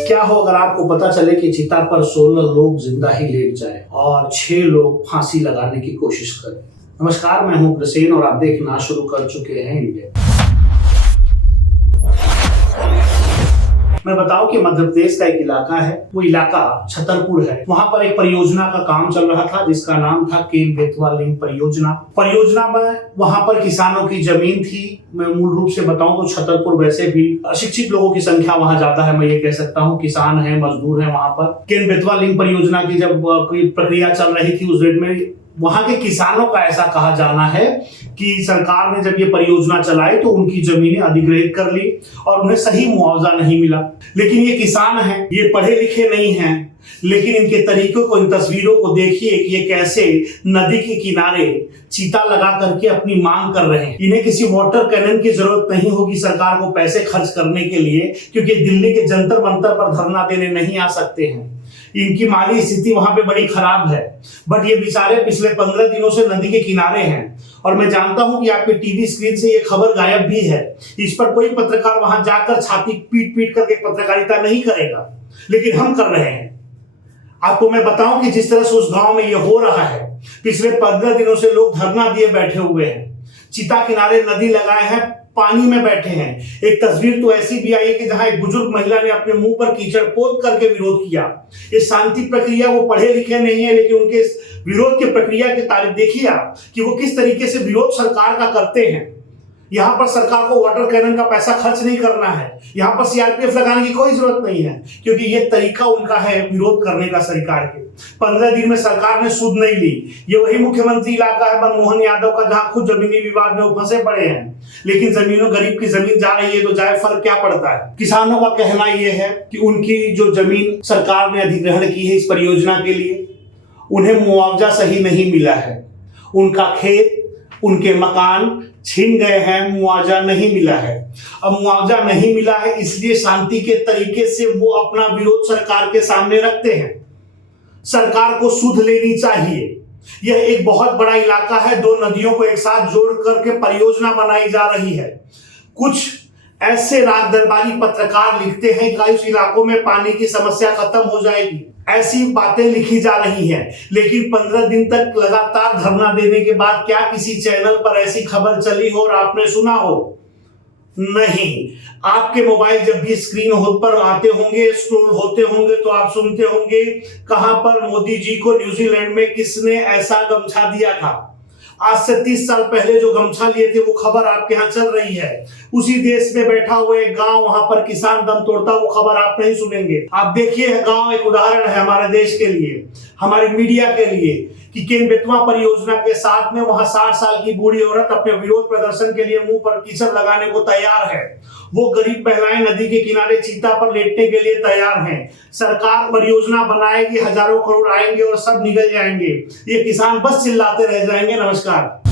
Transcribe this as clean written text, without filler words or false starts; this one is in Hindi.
क्या हो अगर आपको पता चले कि चिता पर 16 लोग जिंदा ही लेट जाए और 6 लोग फांसी लगाने की कोशिश करें। नमस्कार, मैं हूं प्रसेन और आप देखना शुरू कर चुके हैं इंडिया। मैं बताऊं कि मध्य प्रदेश का एक इलाका है, वो इलाका छतरपुर है। वहां पर एक परियोजना का काम चल रहा था जिसका नाम था केन-बेतवा लिंक परियोजना में वहां पर किसानों की जमीन थी। मैं मूल रूप से बताऊं तो छतरपुर वैसे भी अशिक्षित लोगों की संख्या वहां ज्यादा है, मैं ये कह सकता हूं। किसान है, मजदूर है वहां पर। केन-बेतवा लिंक परियोजना की जब कोई प्रक्रिया चल रही थी उस डेट में वहां के किसानों का ऐसा कहा जाना है कि सरकार ने जब ये परियोजना चलाई तो उनकी जमीनें अधिग्रहित कर ली और उन्हें सही मुआवजा नहीं मिला। लेकिन ये किसान हैं, ये पढ़े लिखे नहीं हैं, लेकिन इनके तरीकों को, इन तस्वीरों को देखिए कि ये कैसे नदी के किनारे चीता लगा करके अपनी मांग कर रहे हैं। इन्हें किसी वाटर कैनन की जरूरत नहीं होगी सरकार को पैसे खर्च करने के लिए, क्योंकि दिल्ली के जंतर मंतर पर धरना देने नहीं आ सकते हैं। इनकी माली स्थिति वहां पे बड़ी खराब है, बट ये बेचारे पिछले 15 दिनों से नदी के किनारे हैं। और मैं जानता हूं कि आपके टीवी स्क्रीन से ये खबर गायब भी है। इस पर कोई पत्रकार वहां जाकर छाती पीट पीट करके पत्रकारिता नहीं करेगा, लेकिन हम कर रहे हैं। आपको मैं बताऊं कि जिस तरह से उस गांव में ये हो रहा है, पिछले 15 दिनों से लोग धरना दिए बैठे हुए हैं, चिता किनारे नदी लगाए हैं, पानी में बैठे हैं। एक तस्वीर तो ऐसी भी आई है कि जहां एक बुजुर्ग महिला ने अपने मुंह पर कीचड़ पोत करके विरोध किया। ये शांति प्रक्रिया, वो पढ़े लिखे नहीं है, लेकिन उनके विरोध की प्रक्रिया की तारीफ देखिए आप कि वो किस तरीके से विरोध सरकार का करते हैं। यहाँ पर सरकार को वाटर कैनन का पैसा खर्च नहीं करना है, यहाँ पर सीआरपीएफ लगाने की कोई जरूरत नहीं है, क्योंकि ये तरीका उनका है विरोध करने का सरकार के। 15 दिन में सरकार ने सुध नहीं ली। ये वही मुख्यमंत्री इलाका है मनमोहन यादव का जहां खुद जमीनी विवाद में फंसे पड़े हैं, लेकिन जमीनों, गरीब की जमीन जा रही है तो जाए, फर्क क्या पड़ता है। किसानों का कहना यह है कि उनकी जो जमीन सरकार ने अधिग्रहण की है इस परियोजना के लिए, उन्हें मुआवजा सही नहीं मिला है। उनका खेत, उनके मकान छीन गए हैं, मुआवजा नहीं मिला है। अब मुआवजा नहीं मिला है इसलिए शांति के तरीके से वो अपना विरोध सरकार के सामने रखते हैं। सरकार को सुध लेनी चाहिए। यह एक बहुत बड़ा इलाका है, 2 नदियों को एक साथ जोड़ करके परियोजना बनाई जा रही है। कुछ ऐसे राग दरबारी पत्रकार लिखते हैं कि इस इलाकों में पानी की समस्या खत्म हो जाएगी, ऐसी बातें लिखी जा रही हैं। लेकिन 15 दिन तक लगातार धरना देने के बाद क्या किसी चैनल पर ऐसी खबर चली हो और आपने सुना हो? नहीं। आपके मोबाइल जब भी स्क्रीन पर आते होंगे, स्क्रॉल होते होंगे, तो आप सुनते होंगे कहां पर मोदी जी को न्यूजीलैंड में किसने ऐसा गमछा दिया था। आज से 30 साल पहले जो गमछा लिए थे वो खबर आपके यहाँ चल रही है। उसी देश में बैठा हुआ एक गांव, वहां पर किसान दम तोड़ता, वो खबर आप नहीं सुनेंगे। आप देखिए, गांव एक उदाहरण है हमारे देश के लिए, हमारी मीडिया के लिए, कि केन-बेतवा परियोजना के साथ में वहां 60 साल की बूढ़ी औरत अपने विरोध प्रदर्शन के लिए मुंह पर कीचड़ लगाने को तैयार है। वो गरीब महिलाएं नदी के किनारे चीता पर लेटने के लिए तैयार हैं। सरकार परियोजना बनाएगी, हजारों करोड़ आएंगे और सब निकल जाएंगे। ये किसान बस चिल्लाते रह जाएंगे। नमस्कार।